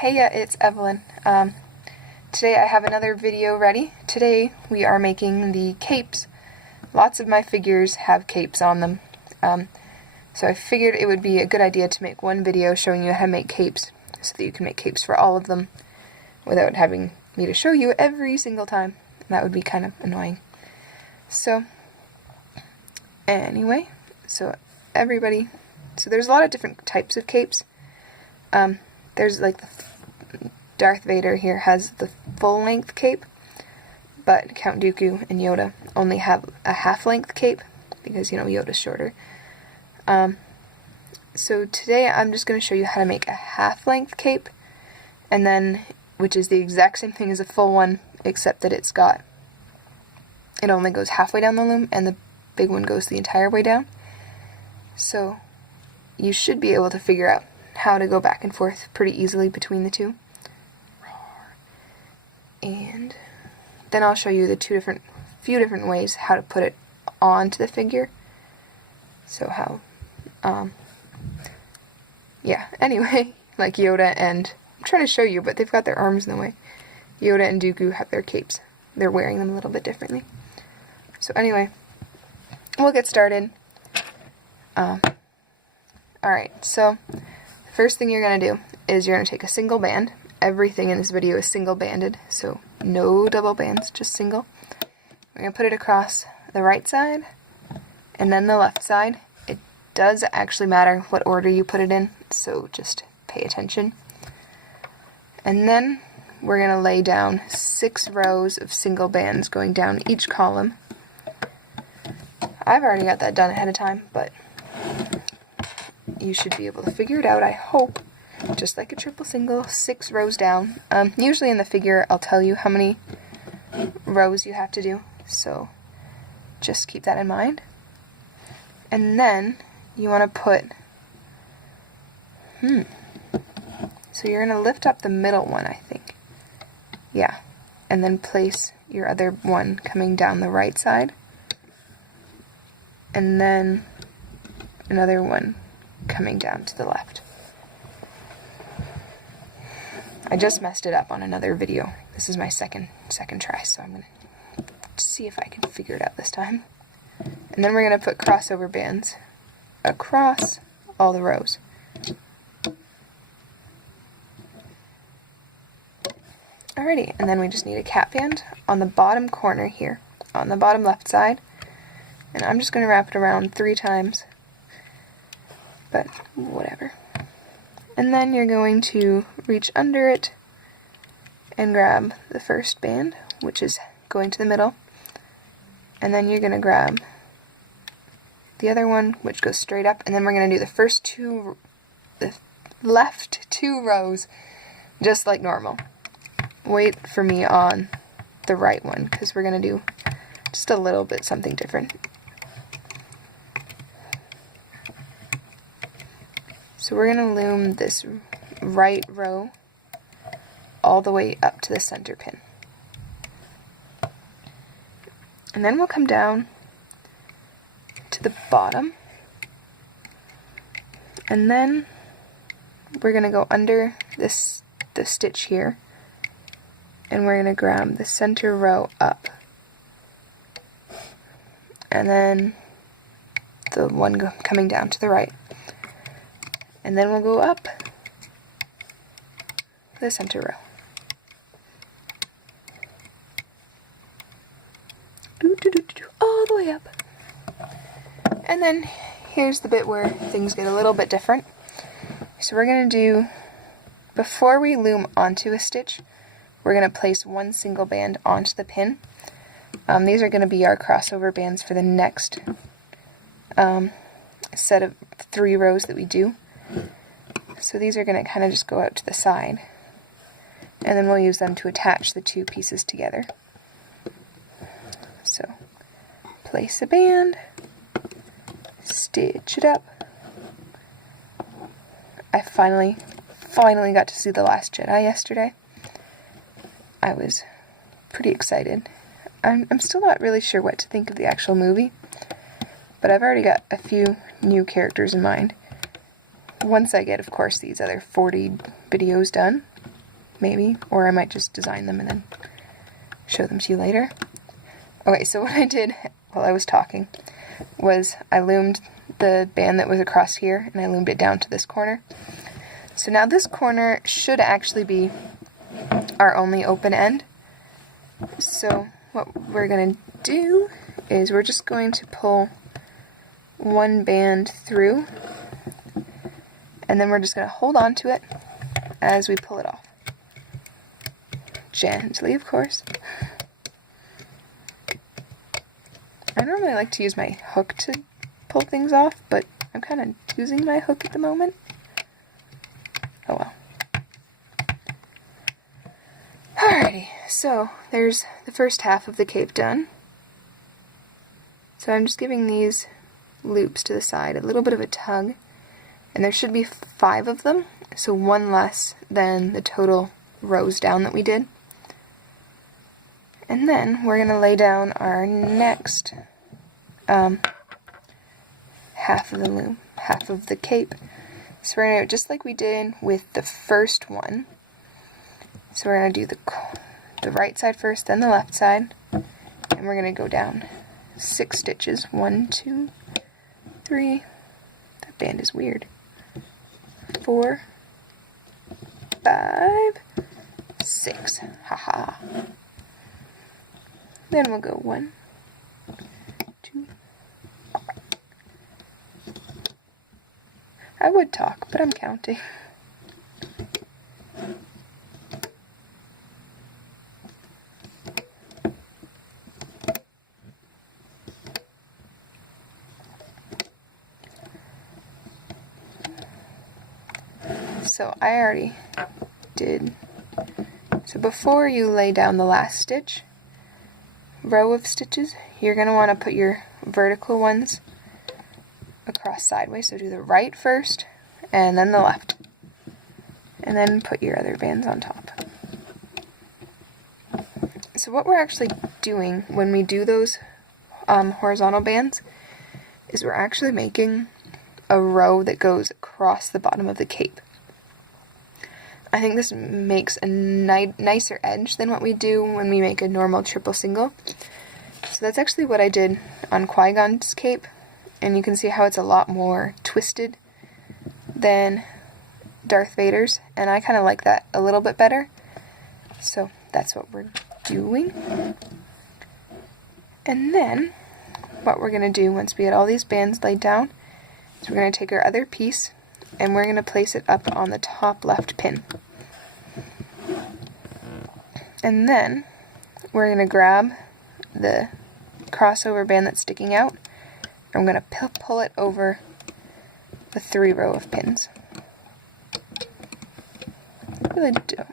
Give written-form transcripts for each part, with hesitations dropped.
Hey, it's Evelyn. Today I have another video ready. Today we are making the capes. Lots of my figures have capes on them. So I figured it would be a good idea to make one video showing you how to make capes so that you can make capes for all of them without having me to show you every single time. That would be kind of annoying. So anyway, so there's a lot of different types of capes. There's like Darth Vader here has the full-length cape, but Count Dooku and Yoda only have a half-length cape because, you know, Yoda's shorter. So today I'm just going to show you how to make a half-length cape, and then, which is the exact same thing as a full one, except that it only goes halfway down the loom, and the big one goes the entire way down. So you should be able to figure out how to go back and forth pretty easily between the two. And then I'll show you the few different ways how to put it onto the figure. So anyway, like Yoda and, I'm trying to show you, but they've got their arms in the way. Yoda and Dooku have their capes. They're wearing them a little bit differently. So anyway, we'll get started. Alright, so the first thing you're going to do is you're going to take a single band. Everything in this video is single banded, so no double bands, just single. We're going to put it across the right side and then the left side. It does actually matter what order you put it in, so just pay attention. And then we're going to lay down 6 rows of single bands going down each column. I've already got that done ahead of time, but you should be able to figure it out, I hope. Just like a triple single, 6 rows down. Usually in the figure I'll tell you how many rows you have to do, so just keep that in mind. And then you want to put, so you're going to lift up the middle one, I think. Yeah, and then place your other one coming down the right side. And then another one coming down to the left. I just messed it up on another video. This is my second try, so I'm going to see if I can figure it out this time. And then we're going to put crossover bands across all the rows. Alrighty, and then we just need a cap band on the bottom corner here, on the bottom left side. And I'm just going to wrap it around 3 times, but whatever. And then you're going to reach under it and grab the first band, which is going to the middle. And then you're going to grab the other one, which goes straight up. And then we're going to do the left 2 rows, just like normal. Wait for me on the right one, because we're going to do just a little bit something different. So we're going to loom this right row all the way up to the center pin. And then we'll come down to the bottom. And then we're going to go under the stitch here. And we're going to grab the center row up. And then the one coming down to the right. And then we'll go up the center row. All the way up. And then here's the bit where things get a little bit different. So we're going to do, before we loom onto a stitch, we're going to place 1 single band onto the pin. These are going to be our crossover bands for the next set of 3 rows that we do. So these are going to kind of just go out to the side, and then we'll use them to attach the 2 pieces together. So place a band, stitch it up. I finally got to see The Last Jedi yesterday. I was pretty excited. I'm still not really sure what to think of the actual movie, but I've already got a few new characters in mind. Once I get, of course, these other 40 videos done, maybe, or I might just design them and then show them to you later. Okay, so what I did while I was talking was I loomed the band that was across here, and I loomed it down to this corner. So now this corner should actually be our only open end. So what we're going to do is we're just going to pull one band through, and then we're just going to hold on to it as we pull it off. Gently, of course. I normally like to use my hook to pull things off, but I'm kind of using my hook at the moment. Oh well. Alrighty, so there's the first half of the cape done. So I'm just giving these loops to the side a little bit of a tug, and there should be 5 of them, so 1 less than the total rows down that we did. And then we're going to lay down our next half of the loom, half of the cape. So we're going to do it just like we did with the first one. So we're going to do the right side first, then the left side, and we're going to go down 6 stitches. 1, 2, 3, that band is weird, 4, 5, 6, haha. Then we'll go 1, 2. I would talk, but I'm counting. So I already did. So before you lay down the last stitch, row of stitches, you're going to want to put your vertical ones across sideways. So do the right first, and then the left. And then put your other bands on top. So what we're actually doing when we do those horizontal bands is we're actually making a row that goes across the bottom of the cape. I think this makes a nicer edge than what we do when we make a normal triple single. So that's actually what I did on Qui-Gon's cape, and you can see how it's a lot more twisted than Darth Vader's, and I kind of like that a little bit better. So that's what we're doing. And then what we're going to do once we get all these bands laid down is we're going to take our other piece and we're going to place it up on the top left pin. And then we're going to grab the crossover band that's sticking out, and I'm going to pull it over the 3 row of pins. I really don't.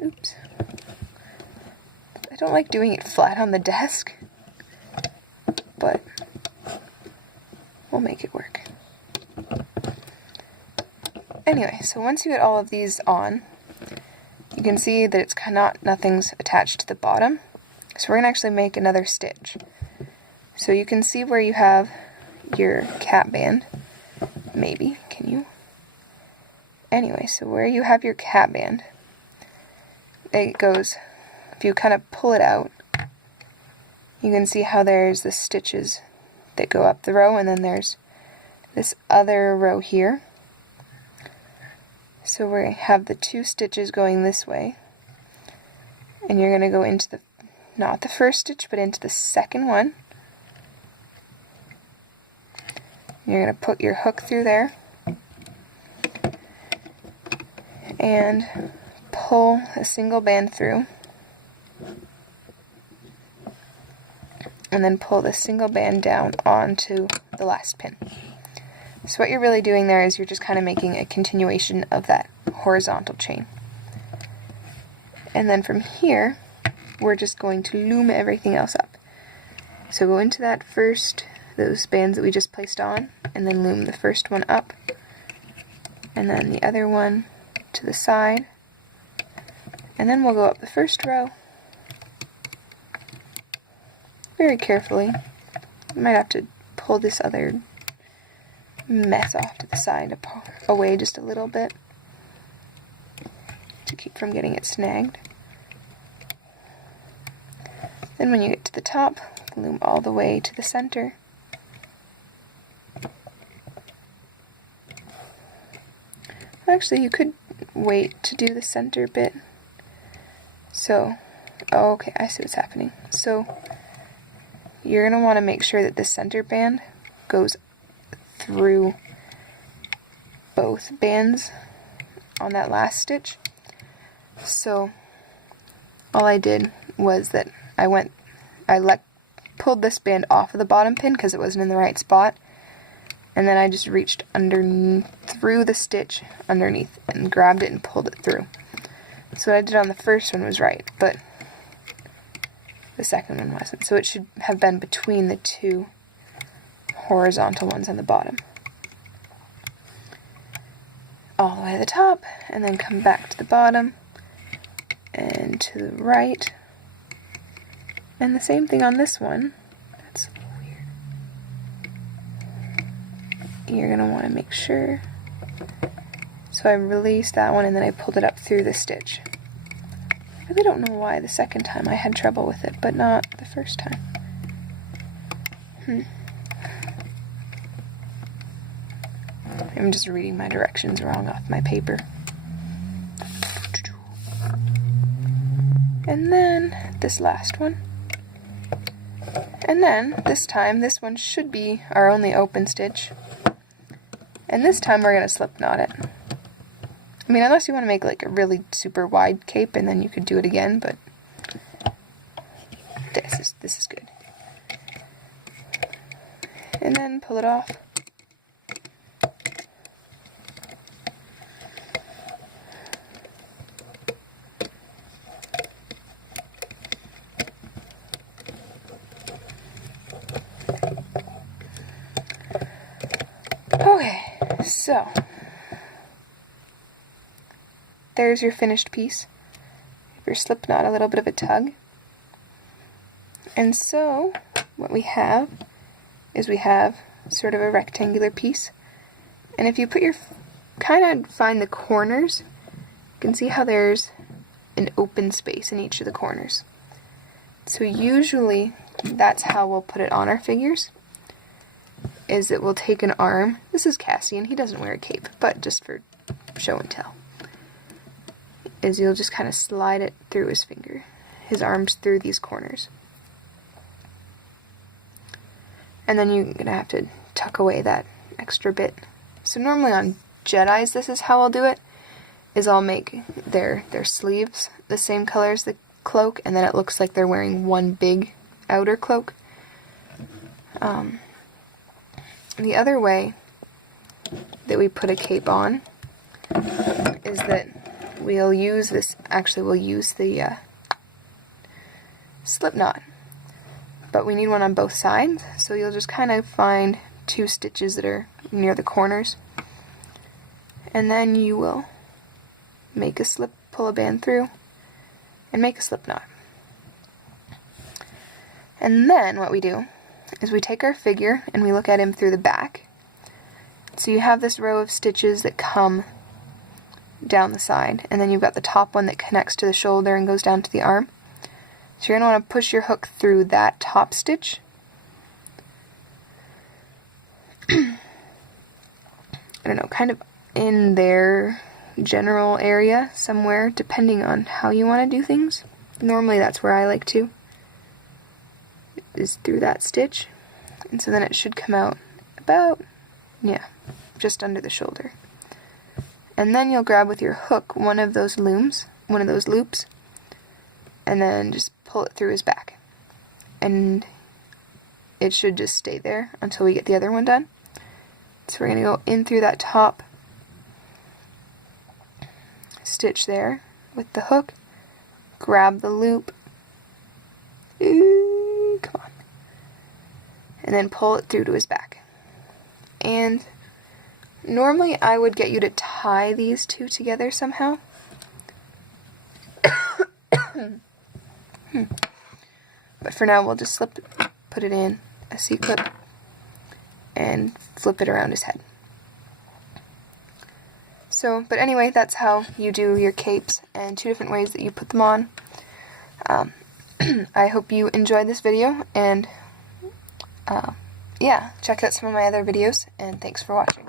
Oops. I don't like doing it flat on the desk, but we'll make it work. Anyway, so once you get all of these on, you can see that it's nothing's attached to the bottom. So we're going to actually make another stitch. So you can see where you have your cap band. Maybe, can you? Anyway, so where you have your cap band, it goes, if you kind of pull it out, you can see how there's the stitches that go up the row, and then there's this other row here. So we have the 2 stitches going this way, and you're going to go into the, not the first stitch, but into the second one. You're going to put your hook through there and pull a single band through, and then pull the single band down onto the last pin. So what you're really doing there is you're just kind of making a continuation of that horizontal chain. And then from here, we're just going to loom everything else up. So go into that first, those bands that we just placed on, and then loom the first one up, and then the other one to the side, and then we'll go up the first row very carefully. You might have to pull this other mess off to the side, away just a little bit to keep from getting it snagged. Then when you get to the top, loom all the way to the center. Actually, you could wait to do the center bit. So, oh, okay, I see what's happening. So, you're going to want to make sure that the center band goes through both bands on that last stitch. So, all I did was that I pulled this band off of the bottom pin because it wasn't in the right spot, and then I just reached through the stitch underneath and grabbed it and pulled it through. So what I did on the first one was right, but the second one wasn't. So it should have been between the two horizontal ones on the bottom. All the way to the top, and then come back to the bottom and to the right. And the same thing on this one. That's a little weird. You're going to want to make sure. So I released that one and then I pulled it up through the stitch. I really don't know why the second time I had trouble with it, but not the first time. I'm just reading my directions wrong off my paper. And then this last one. And then, this time, this one should be our only open stitch. And this time we're going to slip knot it. I mean, unless you want to make like a really super wide cape, and then you could do it again, but this is good. And then pull it off. Okay, so there's your finished piece. Give your slip knot a little bit of a tug. And so what we have is we have sort of a rectangular piece. And if you put your, kind of find the corners, you can see how there's an open space in each of the corners. So usually that's how we'll put it on our figures. Is that we'll take an arm. This is Cassian, he doesn't wear a cape, but just for show and tell. Is you'll just kind of slide it through his arms through these corners. And then you're gonna have to tuck away that extra bit. So normally on Jedis, this is how I'll do it, is I'll make their sleeves the same color as the cloak, and then it looks like they're wearing one big outer cloak. The other way that we put a cape on is that we'll use the slip knot, but we need one on both sides, so you'll just kind of find two stitches that are near the corners, and then you will make a slip, pull a band through, and make a slip knot. And then what we do is we take our figure and we look at him through the back. So you have this row of stitches that come down the side, and then you've got the top one that connects to the shoulder and goes down to the arm. So you're going to want to push your hook through that top stitch. I don't know, kind of in their general area somewhere, depending on how you want to do things. Normally that's where I like to, is through that stitch, and so then it should come out about, yeah, just under the shoulder. And then you'll grab with your hook one of those loops, and then just pull it through his back. And it should just stay there until we get the other one done. So we're going to go in through that top stitch there with the hook, grab the loop, come on, and then pull it through to his back. And normally I would get you to tie these two together somehow. But for now we'll just put it in a C-clip and flip it around his head. So, but anyway, that's how you do your capes, and 2 different ways that you put them on. I hope you enjoyed this video, and yeah, check out some of my other videos, and thanks for watching.